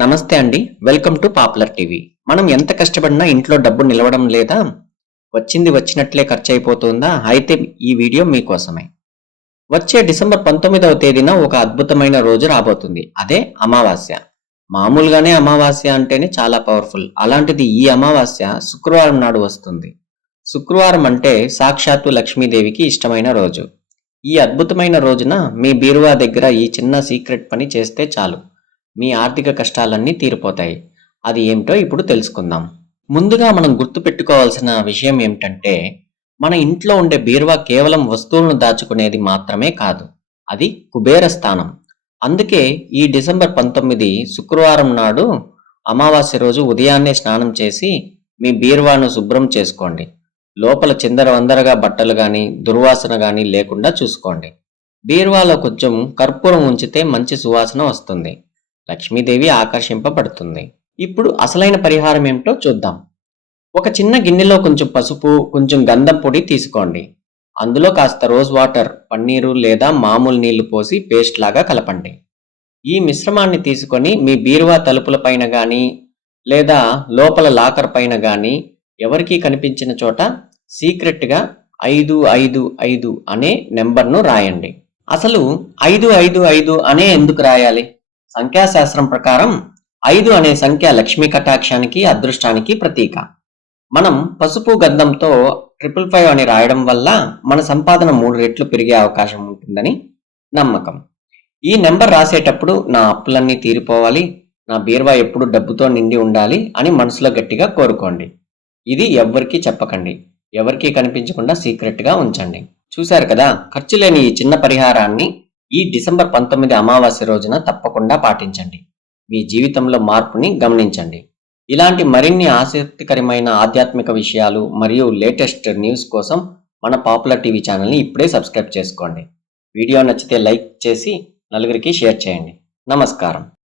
నమస్తే అండి. Welcome to popular TV. మనం ఎంత కష్టపడినా ఇంట్లో డబ్బు నిలవడం లేదా వచ్చింది వచ్చినట్లే ఖర్చు అయిపోతుందా అయితే ఈ వీడియో మీకోసమే. వచ్చే డిసెంబర్ పంతొమ్మిదవ తేదీన ఒక అద్భుతమైన రోజు రాబోతుంది. అదే అమావాస్య. మామూలుగానే అమావాస్య అంటేనే చాలా పవర్ఫుల్. అలాంటిది ఈ అమావాస్య శుక్రవారం నాడు వస్తుంది. శుక్రవారం అంటే సాక్షాత్తు లక్ష్మీదేవికి ఇష్టమైన రోజు. ఈ అద్భుతమైన రోజున మీ బీరువా దగ్గర ఈ చిన్న సీక్రెట్ పని చేస్తే చాలు. మీ ఆర్థిక కష్టాలన్నీ తీరిపోతాయి. అది ఏమిటో ఇప్పుడు తెలుసుకుందాం. ముందుగా మనం గుర్తుపెట్టుకోవాల్సిన విషయం ఏమిటంటే మన ఇంట్లో ఉండే బీరువా కేవలం వస్తువులను దాచుకునేది మాత్రమే కాదు అది కుబేర స్థానం. అందుకే ఈ డిసెంబర్ పంతొమ్మిది శుక్రవారం నాడు అమావాస్య రోజు ఉదయాన్నే స్నానం చేసి మీ బీరువాను శుభ్రం చేసుకోండి. లోపల చిందరవందరగా బట్టలు కానీ దుర్వాసన కానీ లేకుండా చూసుకోండి. బీరువాలో కొంచెం కర్పూరం ఉంచితే మంచి సువాసన వస్తుంది. లక్ష్మీదేవి ఆకర్షింపబడుతుంది. ఇప్పుడు అసలైన పరిహారం ఏమిటో చూద్దాం. ఒక చిన్న గిన్నెలో కొంచెం పసుపు కొంచెం గంధం పొడి తీసుకోండి. అందులో కాస్త రోజ్ వాటర్ పన్నీరు లేదా మామూలు నీళ్ళు పోసి పేస్ట్ లాగా కలపండి. ఈ మిశ్రమాన్ని తీసుకొని మీ బీరువా తలుపుల పైన కానీ లేదా లోపల లాకర్ పైన కానీ ఎవరికీ కనిపించిన చోట సీక్రెట్గా ఐదు ఐదు ఐదు అనే నెంబర్ను రాయండి. అసలు ఐదు ఐదు ఐదు అనే ఎందుకు రాయాలి? సంఖ్యాశాస్త్రం ప్రకారం ఐదు అనే సంఖ్య లక్ష్మీ కటాక్షానికి అదృష్టానికి ప్రతీక. మనం పసుపు గంధంతో ట్రిపుల్ ఫైవ్ అని రాయడం వల్ల మన సంపాదన మూడు రెట్లు పెరిగే అవకాశం ఉంటుందని నమ్మకం. ఈ నెంబర్ రాసేటప్పుడు నా అప్పులన్నీ తీరిపోవాలి నా బీరువా ఎప్పుడు డబ్బుతో నిండి ఉండాలి అని మనసులో గట్టిగా కోరుకోండి. ఇది ఎవ్వరికీ చెప్పకండి ఎవరికీ కనిపించకుండా సీక్రెట్గా ఉంచండి. చూశారు కదా ఖర్చు లేని ఈ చిన్న పరిహారాన్ని ఈ డిసెంబర్ పంతొమ్మిది అమావాస్య రోజున తప్పకుండా పాటించండి. మీ జీవితంలో మార్పుని గమనించండి. ఇలాంటి మరిన్ని ఆసక్తికరమైన ఆధ్యాత్మిక విషయాలు మరియు లేటెస్ట్ న్యూస్ కోసం మన పాపులర్ టీవీ ఛానల్ని ఇప్పుడే సబ్స్క్రైబ్ చేసుకోండి. వీడియో నచ్చితే లైక్ చేసి నలుగురికి షేర్ చేయండి. నమస్కారం.